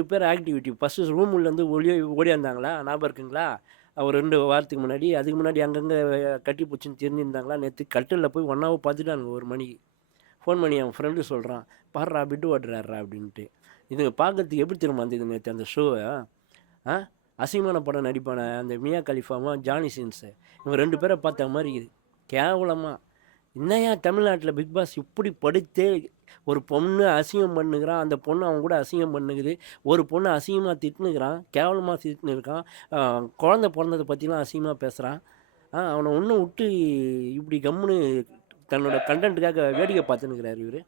2 பேர் activity first ரூமுள்ளேருந்து ஓடியாந்தாங்களா ஞாபகம் இருக்குங்களா? ஒரு 2 வாரத்துக்கு முன்னாடி. அதுக்கு முன்னாடி அங்கங்கே கட்டி பிடிச்சின்னு திரிஞ்சிருந்தாங்களா? நேற்று கட்டிலில் போய் ஒன்றாவே பார்த்துட்டானுங்க 1 மணிக்கு. ஃபோன் பண்ணி என் ஃப்ரெண்டு சொல்கிறான், பாருடா பிட்டு ஓட்டுறாருடா அப்படின்ட்டு. இதுங்க பார்க்கறதுக்கு எப்படி தெரியுமா இருந்தது நேற்று அந்த ஷோவை? ஆ அசிங்கமான படம் நடிப்பான அந்த மியா கலிஃபாவும் ஜானி சின்ஸு இவங்க 2 பேரை பார்த்த மாதிரி இது கேவலமாக. என்னையா தமிழ்நாட்டில் பிக் பாஸ் இப்படி படுத்தே ஒரு பொண்ணு அசிங்கம் பண்ணுகிறான், அந்த பொண்ணு அவன் கூட அசிங்கம் பண்ணுகுது, ஒரு பொண்ணு அசிங்கமாக திட்டுனுக்கிறான், கேவலமாக திட்டுன்னு இருக்கான், குழந்தை பிறந்ததை பற்றிலாம் அசிங்கமாக பேசுகிறான். அவனை ஒன்றும் விட்டு இப்படி கம்முன்னு தன்னோட கண்டென்ட்டுக்காக வேடிக்கை பார்த்துன்னுக்கிறாரு இவர்.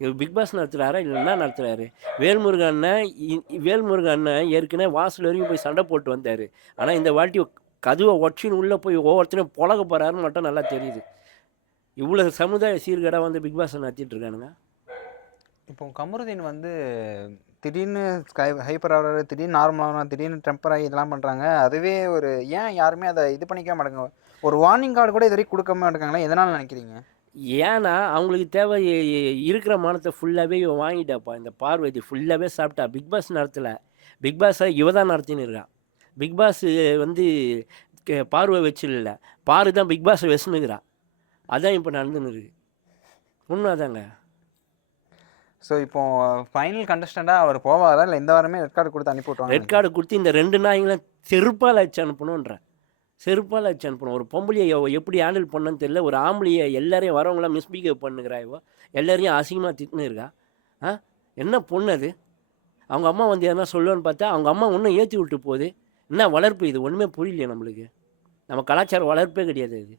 இவர் பிக் பாஸ் நடத்துகிறாரா இல்லை என்ன நடத்துகிறாரு? வேல்முருகன் அண்ணன் ஏற்கனவே வாசல் வரைக்கும் போய் சண்டை போட்டு வந்தார். ஆனால் இந்த வாட்டி கதுவை ஒற்றின்னு உள்ளே போய் ஒவ்வொருத்தனையும் புழக போகிறாருன்னு மட்டும் நல்லா தெரியுது. இவ்வளோ சமுதாய சீர்கேடாக வந்து பிக் பாஸ் நடத்திட்டு இருக்கானுங்க. இப்போ கமருதீன் வந்து திடீர்னு ஹைப்பர் ஆகிறாரு, திடீர்னு நார்மலாக திடீர்னு டெம்பர் ஆகி இதெல்லாம் பண்ணுறாங்க. அதுவே ஒரு ஏன் யாருமே அதை இது பண்ணிக்க மாட்டேங்க? ஒரு வார்னிங் கார்டு கூட இது வரைக்கும் கொடுக்க மாட்டேங்காங்களா? எதனால் நினைக்கிறீங்க? ஏன்னா அவங்களுக்கு தேவை இருக்கிற மானத்தை ஃபுல்லாகவே வாங்கிட்டாப்பா. இந்த பார்வதி ஃபுல்லாகவே சாப்பிட்டா. பிக் பாஸ் நடத்தலை, பிக் பாஸை இவ தான் நடத்தின்னு இருக்கான். பிக் பாஸ் வந்து பார்வை வச்சு இல்லை, பாரு தான் பிக் பாஸை வச்சுன்னுக்கிறான். அதான் இப்போ நடந்துன்னு இருக்கு. உண்மை அதாங்க. ஸோ இப்போ ஃபைனல் கண்டஸ்டண்டாக அவர் போவாரா இல்லை இந்த வாரமே ரெட் கார்டு கொடுத்து அனுப்பி விட்டுருவாங்க? ரெட் கார்டு கொடுத்து இந்த 2 நாய்ங்களும் செருப்பால் வச்சு அனுப்பணுன்றேன். செருப்பால் வச்சு அனுப்பணும். ஒரு பொம்பளையை எப்படி ஹேண்டில் பண்ணணும்னு தெரியல. ஒரு ஆம்பளையை எல்லாரையும் வரவங்களாம் மிஸ்பிஹேவ் பண்ணுகிறா இவ. எல்லாரையும் அசிங்கமாக திட்டுன்னு இருக்கா. என்ன பொண்ணு அது? அவங்க அம்மா வந்து எதனா சொல்லுவான்னு பார்த்தா அவங்க அம்மா ஒன்றும் ஏற்றி விட்டு போகுது. என்ன வளர்ப்பு இது? ஒன்றுமே புரியலையே நம்மளுக்கு. நம்ம கலாச்சார வளர்ப்பே கிடையாது இது.